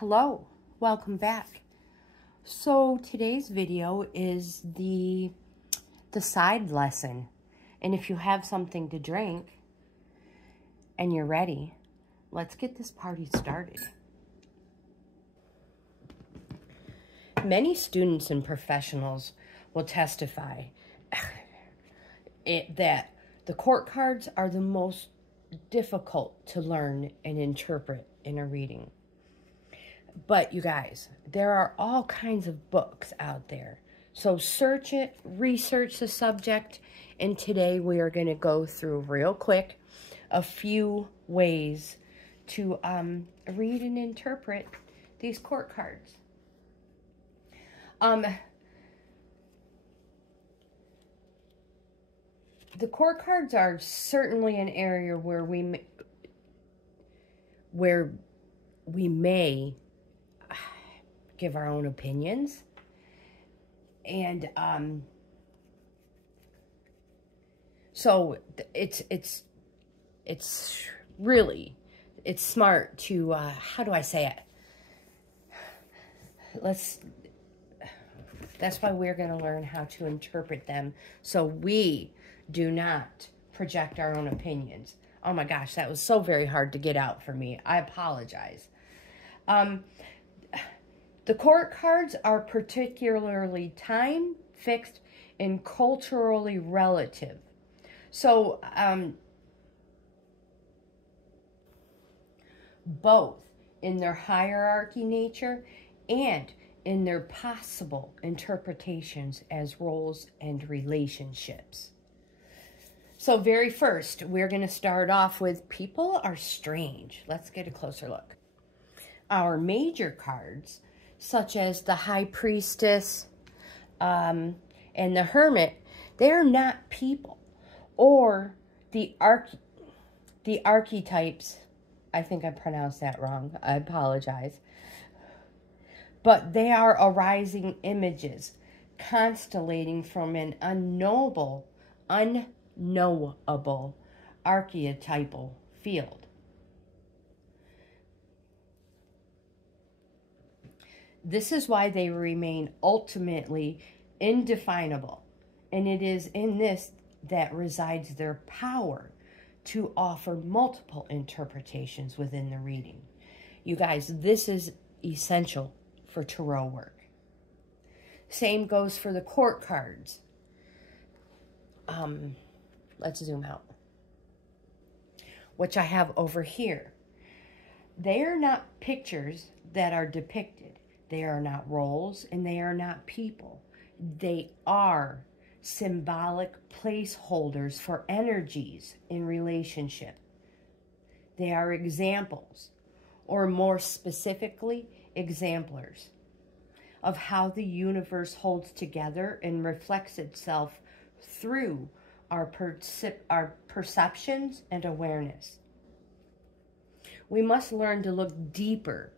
Hello, welcome back. So today's video is the side lesson. And if you have something to drink and you're ready, let's get this party started. Many students and professionals will testify that the court cards are the most difficult to learn and interpret in a reading. But you guys, there are all kinds of books out there. So search it, research the subject, and today we are going to go through real quick a few ways to read and interpret these court cards. The court cards are certainly an area where we may give our own opinions, and so it's smart to how do I say it? That's why we're going to learn how to interpret them so we do not project our own opinions. Oh my gosh, that was so very hard to get out for me. I apologize. The court cards are particularly time, fixed, and culturally relative. So, both in their hierarchy nature and in their possible interpretations as roles and relationships. So very first, we're going to start off with people are strange. Let's get a closer look. Our major cards, such as the High Priestess and the Hermit, they're not people. Or the archetypes. I think I pronounced that wrong. I apologize. But they are arising images, constellating from an unknowable archetypal field. This is why they remain ultimately indefinable, and it is in this that resides their power to offer multiple interpretations within the reading. You guys, this is essential for tarot work. Same goes for the court cards. Let's zoom out. Which I have over here. They are not pictures that are depicted. They are not roles, and they are not people. They are symbolic placeholders for energies in relationship. They are examples, or more specifically, exemplars, of how the universe holds together and reflects itself through our perceptions and awareness. We must learn to look deeper.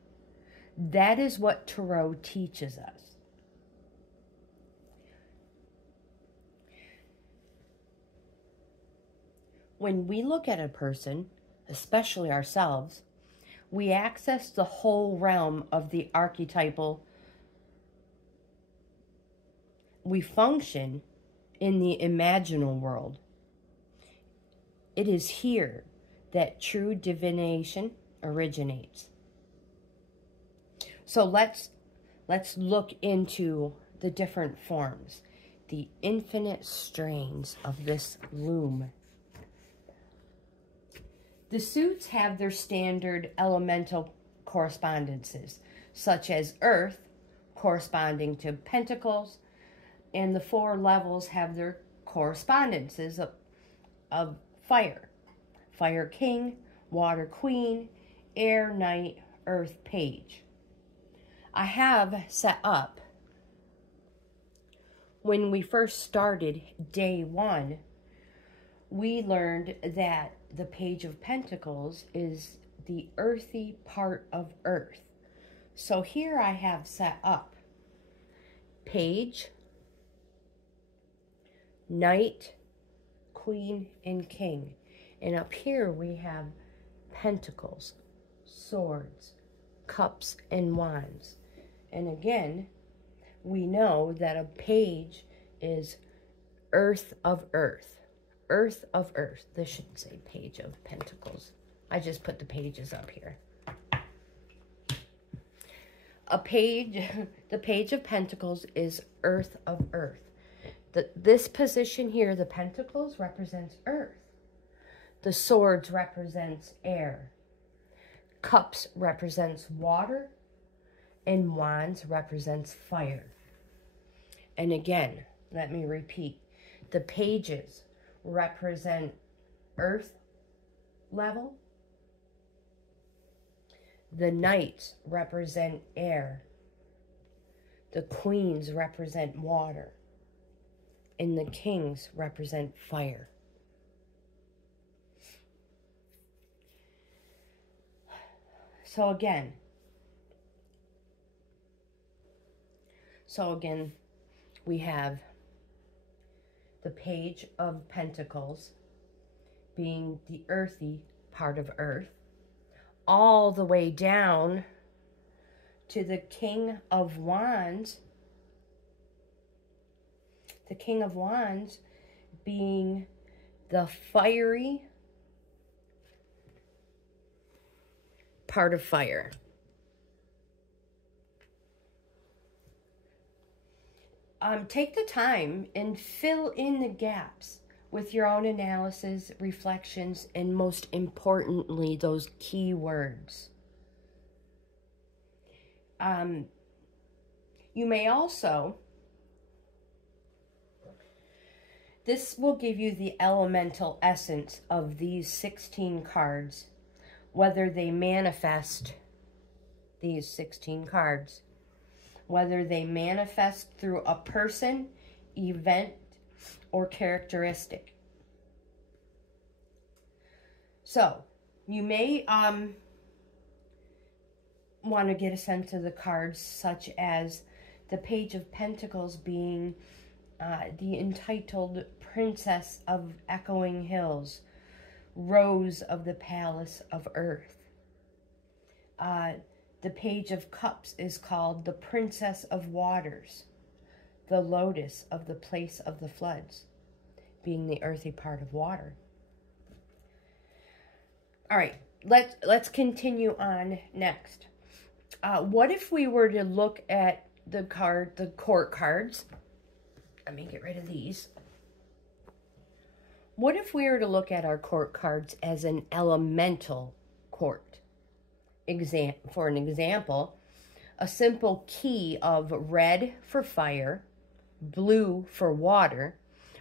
That is what tarot teaches us. When we look at a person, especially ourselves, we access the whole realm of the archetypal. We function in the imaginal world. It is here that true divination originates. So let's look into the different forms, the infinite strains of this loom. The suits have their standard elemental correspondences, such as Earth corresponding to Pentacles, and the 4 levels have their correspondences of Fire. Fire King, Water Queen, Air Knight, Earth Page. I have set up, when we first started day 1, we learned that the Page of Pentacles is the earthy part of Earth. So here I have set up Page, Knight, Queen, and King. And up here we have Pentacles, Swords, Cups, and Wands. And again, we know that a page is Earth of Earth. Earth of Earth. This shouldn't say Page of Pentacles. I just put the pages up here. A page, the Page of Pentacles is Earth of Earth. This position here, the Pentacles, represents Earth. The Swords represents air. Cups represents water. And Wands represents fire. And again, let me repeat. The pages represent Earth level. The Knights represent air. The Queens represent water. And the Kings represent fire. So again, we have the Page of Pentacles being the earthy part of Earth, all the way down to the King of Wands. The King of Wands being the fiery part of fire. Take the time and fill in the gaps with your own analysis, reflections, and most importantly, those key words. You may also, this will give you the elemental essence of these 16 cards, whether they manifest these 16 cards, whether they manifest through a person, event, or characteristic. So, you may want to get a sense of the cards, such as the Page of Pentacles being the entitled Princess of Echoing Hills, Rose of the Palace of Earth. The Page of Cups is called the Princess of Waters, the Lotus of the Place of the Floods, being the earthy part of water. All right, let's continue on next. What if we were to look at the court cards? Let me get rid of these. What if we were to look at our court cards as an elemental court? For an example, a simple key of red for fire, blue for water,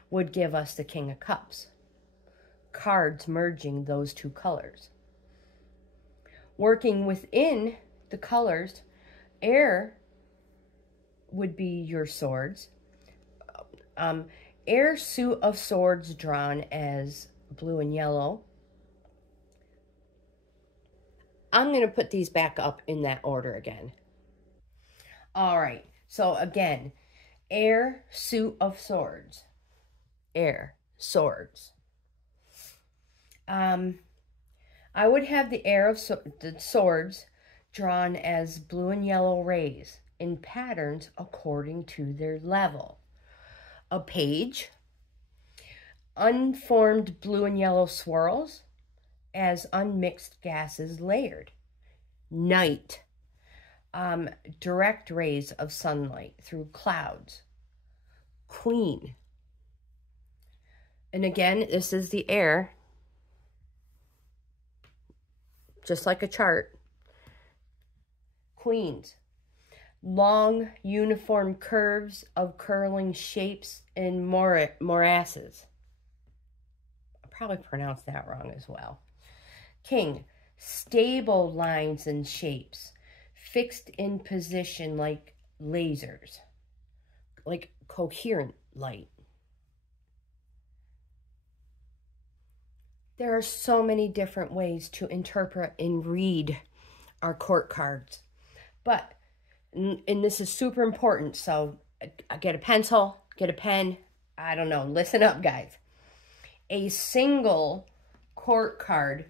would give us the King of Cups. Cards merging those two colors. Working within the colors, air would be your swords. Air suit of swords drawn as blue and yellow. I'm going to put these back up in that order again. All right. So again, air suit of swords. Air swords. I would have the air of the swords drawn as blue and yellow rays in patterns according to their level. A page, unformed blue and yellow swirls as unmixed gases layered. Night, direct rays of sunlight through clouds. Queen, and again, this is the air, just like a chart. Queens, long uniform curves of curling shapes in morasses. I probably pronounced that wrong as well. King, stable lines and shapes, fixed in position like lasers, like coherent light. There are so many different ways to interpret and read our court cards. But, and this is super important, so get a pencil, get a pen, I don't know, listen up, guys. A single court card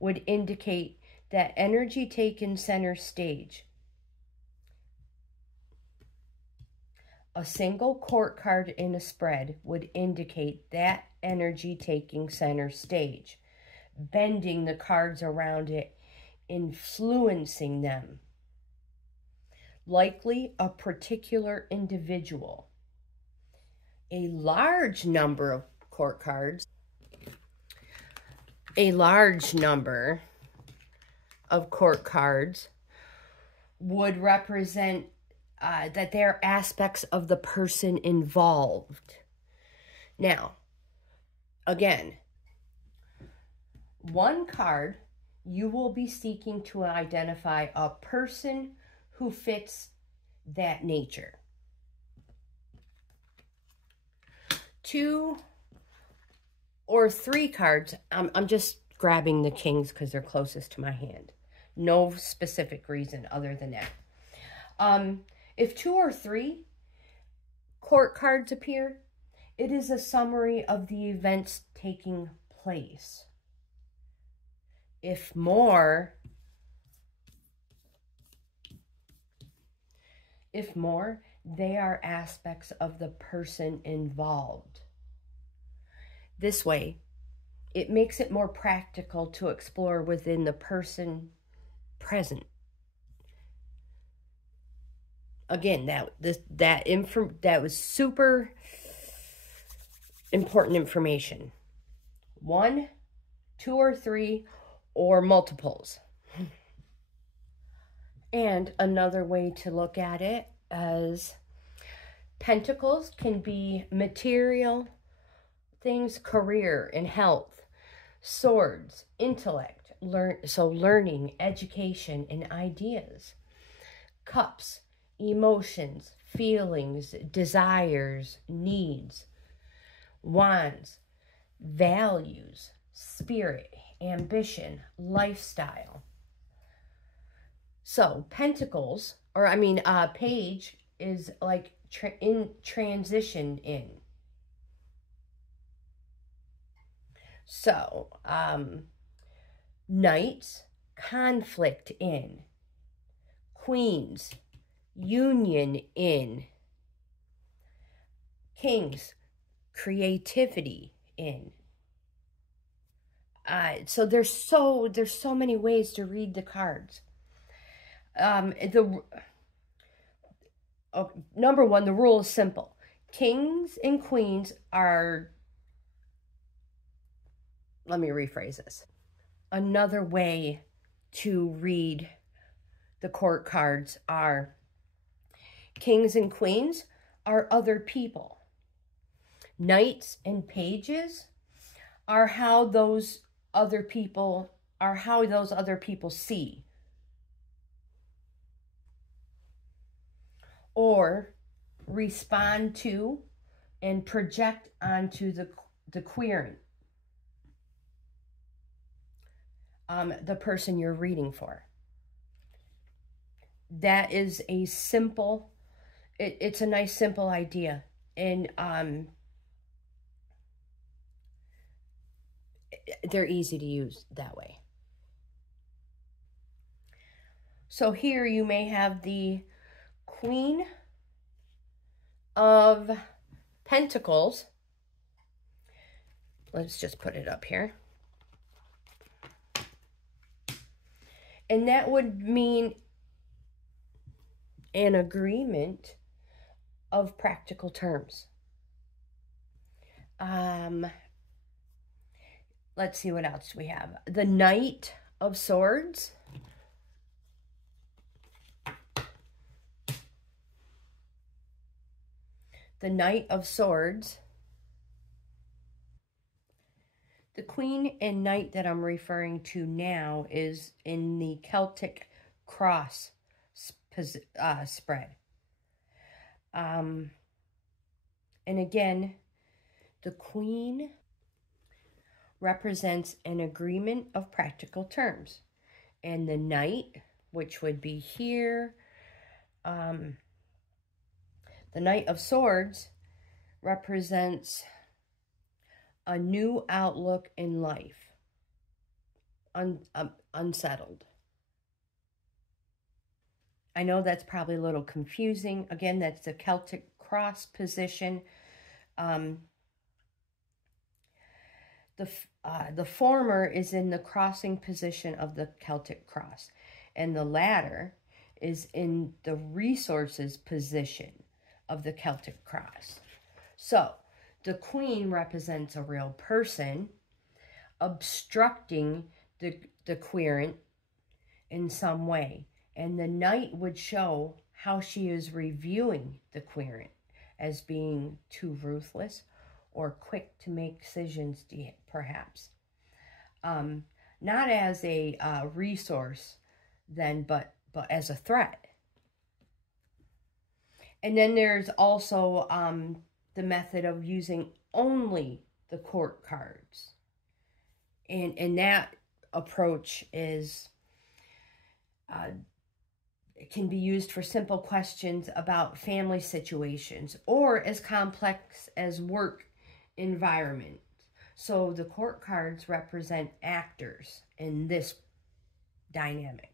would indicate that energy taken center stage. A single court card in a spread would indicate that energy taking center stage, bending the cards around it, influencing them. Likely a particular individual. A large number of court cards, would represent that they are aspects of the person involved. Now, again, one card, you will be seeking to identify a person who fits that nature. 2 or 3 cards, I'm just grabbing the kings because they're closest to my hand. No specific reason other than that. If 2 or 3 court cards appear, it is a summary of the events taking place. If more, they are aspects of the person involved. This way, it makes it more practical to explore within the person present. Again, that was super important information. 1, 2 or 3, or multiples. And another way to look at it as pentacles can be material things, career and health. Swords, intellect, learning, education, and ideas. Cups, emotions, feelings, desires, needs. Wands, values, spirit, ambition, lifestyle. So pentacles, page is like in transition in. So knights, conflict in. Queens, union in. Kings, creativity in. So there's so many ways to read the cards. Number 1, the rule is simple. Kings and queens are, let me rephrase this. Another way to read the court cards are kings and queens are other people. Knights and pages are how those other people see or respond to and project onto the query, the person you're reading for. That is a simple, it's a nice simple idea, and they're easy to use that way. So here you may have the Queen of Pentacles. Let's just put it up here. And that would mean an agreement of practical terms. Let's see what else we have. The Knight of Swords. The Knight of Swords. The Queen and Knight that I'm referring to now is in the Celtic cross spread. And again, the Queen represents an agreement of practical terms. And the Knight, which would be here, the Knight of Swords represents a new outlook in life. unsettled. I know that's probably a little confusing. Again, that's the Celtic cross position. The former is in the crossing position of the Celtic cross, and the latter is in the resources position of the Celtic cross. So, the queen represents a real person obstructing the querent in some way. And the knight would show how she is reviewing the querent as being too ruthless or quick to make decisions, perhaps. Not as a resource then, but as a threat. And then there's also the method of using only the court cards. And that approach is it can be used for simple questions about family situations or as complex as work environment. So the court cards represent actors in this dynamic.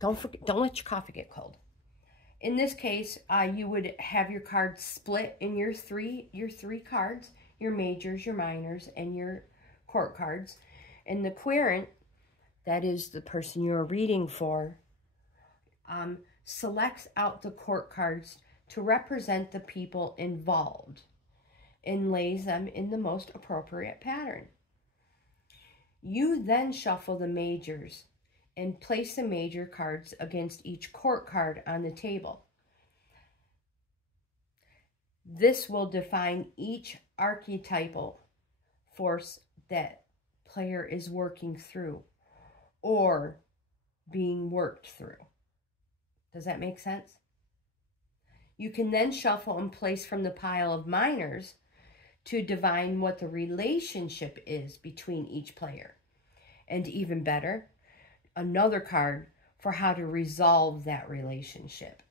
Don't let your coffee get cold. In this case, you would have your cards split in your three cards, your majors, your minors, and your court cards. And the querent, that is the person you're reading for, selects out the court cards to represent the people involved and lays them in the most appropriate pattern. You then shuffle the majors and place the major cards against each court card on the table. This will define each archetypal force that player is working through or being worked through. Does that make sense? You can then shuffle and place from the pile of minors to divine what the relationship is between each player. And even better, another card for how to resolve that relationship.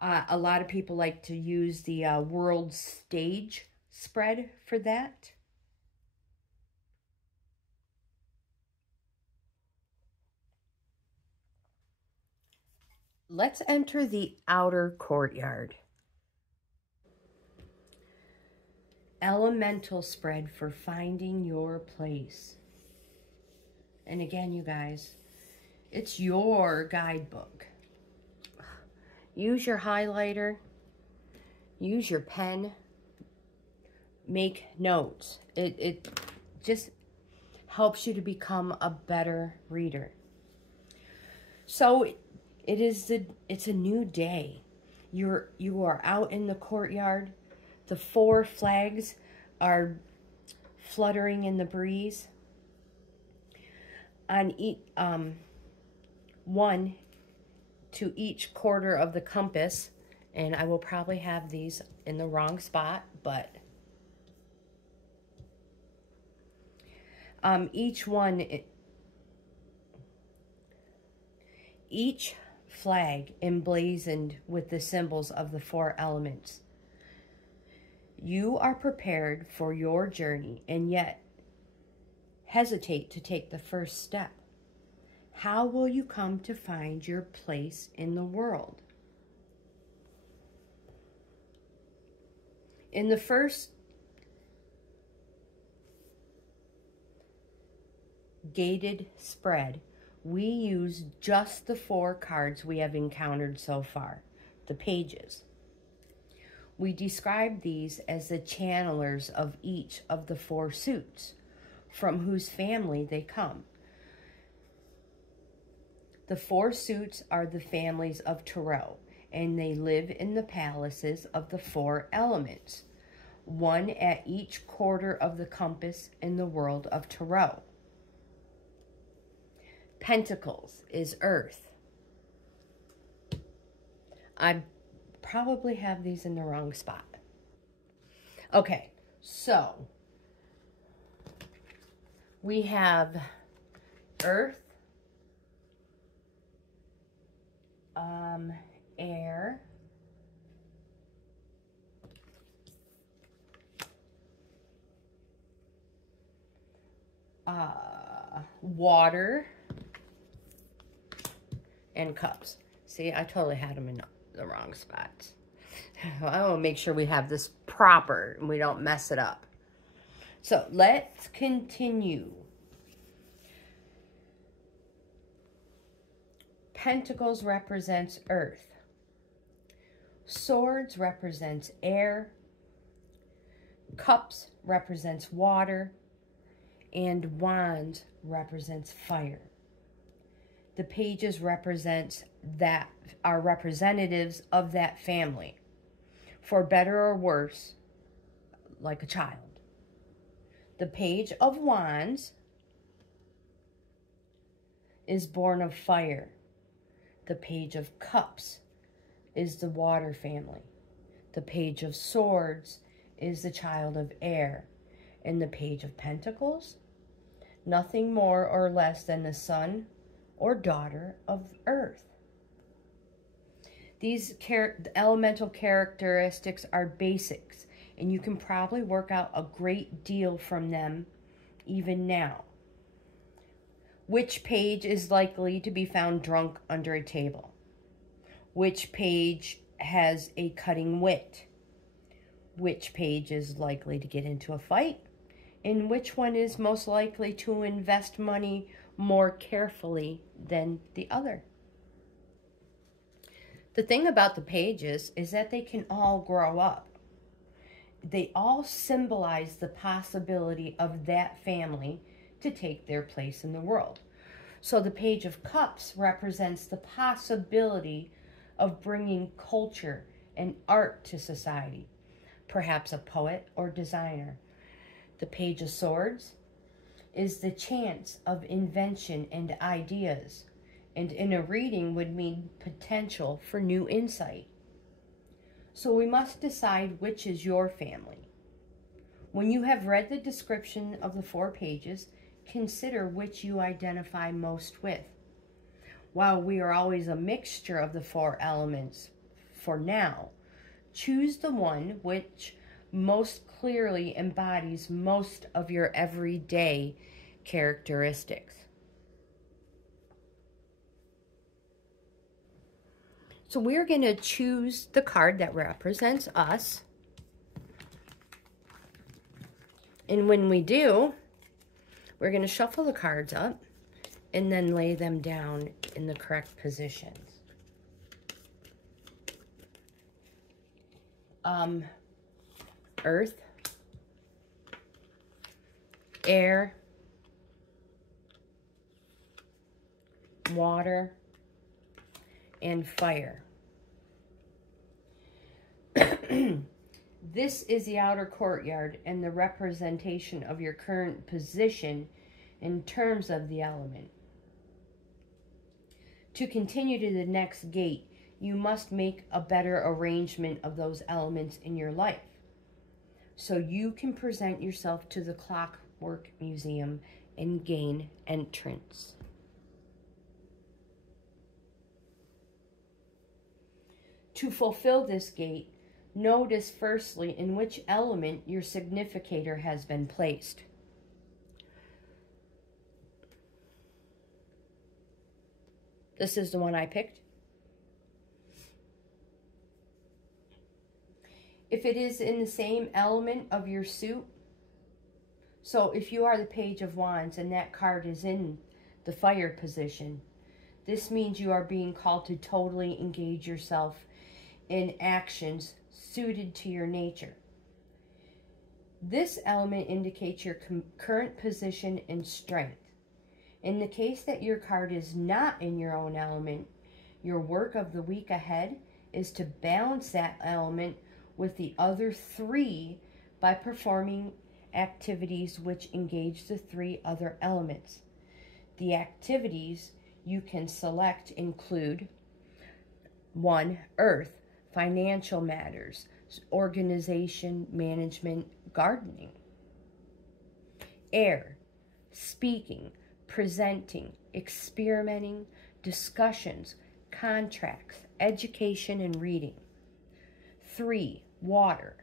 A lot of people like to use the world stage spread for that. Let's enter the outer courtyard. Elemental spread for finding your place. And again, you guys, it's your guidebook. Use your highlighter. Use your pen. Make notes. It just helps you to become a better reader. So it's a new day. You are out in the courtyard. The 4 flags are fluttering in the breeze. On one to each quarter of the compass, and I will probably have these in the wrong spot, but each flag emblazoned with the symbols of the 4 elements. You are prepared for your journey and yet hesitate to take the first step. How will you come to find your place in the world? In the first gated spread, we use just the 4 cards we have encountered so far, the pages. We describe these as the channelers of each of the 4 suits, from whose family they come. The 4 suits are the families of Tarot, and they live in the palaces of the 4 elements, one at each quarter of the compass in the world of Tarot. Pentacles is earth. I probably have these in the wrong spot. Okay, so we have earth, air, water, and cups. See, I totally had them in the wrong spots. I want to make sure we have this proper and we don't mess it up. So let's continue. Pentacles represents earth. Swords represents air. Cups represents water. And wands represents fire. The pages represents that are representatives of that family, for better or worse, like a child. The page of wands is born of fire. The page of cups is the water family. The page of swords is the child of air. And the page of pentacles, nothing more or less than the son or daughter of earth. These elemental characteristics are basics, and you can probably work out a great deal from them even now. Which page is likely to be found drunk under a table? Which page has a cutting wit? Which page is likely to get into a fight? And which one is most likely to invest money more carefully than the other? The thing about the pages is that they can all grow up. They all symbolize the possibility of that family to take their place in the world. So the page of cups represents the possibility of bringing culture and art to society, perhaps a poet or designer. The page of swords is the chance of invention and ideas, and in a reading would mean potential for new insight. So we must decide which is your family. When you have read the description of the 4 pages, consider which you identify most with. While we are always a mixture of the 4 elements for now, choose the one which most clearly embodies most of your everyday characteristics. So we're going to choose the card that represents us. And when we do, we're going to shuffle the cards up and then lay them down in the correct positions. Earth, air, water, and fire. This is the outer courtyard and the representation of your current position in terms of the element. To continue to the next gate, you must make a better arrangement of those elements in your life, so you can present yourself to the Clockwork Museum and gain entrance. To fulfill this gate, notice firstly in which element your significator has been placed. This is the one I picked. If it is in the same element of your suit, so if you are the Page of Wands and that card is in the fire position, this means you are being called to totally engage yourself in actions suited to your nature. This element indicates your current position and strength. In the case that your card is not in your own element, your work of the week ahead is to balance that element with the other 3 by performing activities which engage the 3 other elements. The activities you can select include 1. Earth, financial matters, organization, management, gardening. Air, speaking, presenting, experimenting, discussions, contracts, education, and reading. 3. Water,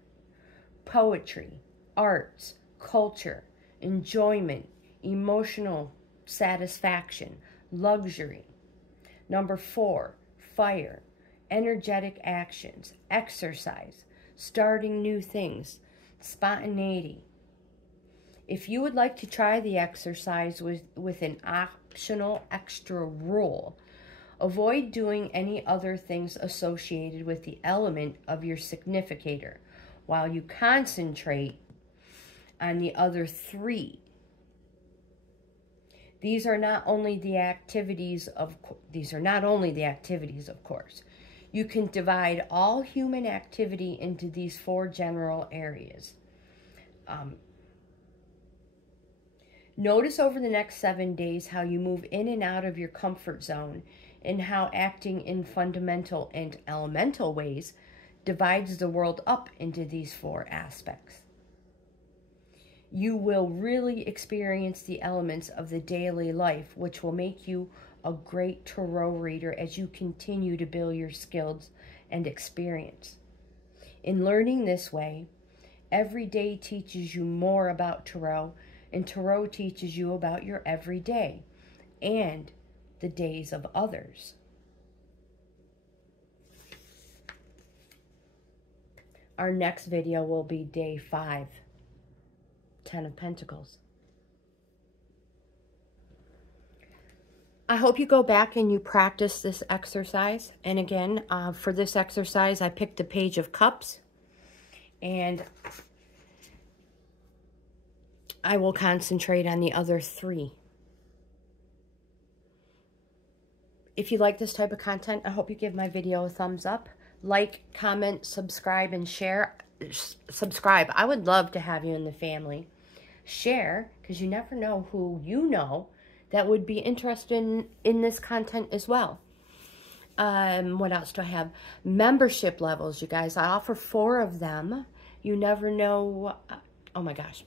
poetry, arts, culture, enjoyment, emotional satisfaction, luxury. Number 4, fire, energetic actions, exercise, starting new things, spontaneity. If you would like to try the exercise with an optional extra rule, avoid doing any other things associated with the element of your significator while you concentrate on the other 3. These are not only the activities of course. You can divide all human activity into these 4 general areas. Notice over the next 7 days how you move in and out of your comfort zone, and how acting in fundamental and elemental ways divides the world up into these 4 aspects. You will really experience the elements of the daily life, which will make you a great tarot reader as you continue to build your skills and experience. In learning this way, every day teaches you more about tarot, and tarot teaches you about your everyday and the days of others. Our next video will be day 5, 10 of Pentacles. I hope you go back and you practice this exercise. And again, for this exercise, I picked the Page of Cups, and I will concentrate on the other 3. If you like this type of content, I hope you give my video a thumbs up. Like, comment, subscribe, and share. Subscribe. I would love to have you in the family. Share, because you never know who you know that would be interested in this content as well. What else do I have? Membership levels, you guys. I offer 4 of them. You never know. Oh my gosh.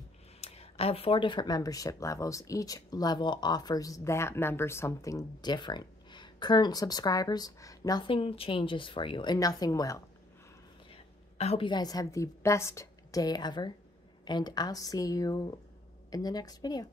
I have 4 different membership levels. Each level offers that member something different. Current subscribers, nothing changes for you, and nothing will. I hope you guys have the best day ever, and I'll see you in the next video.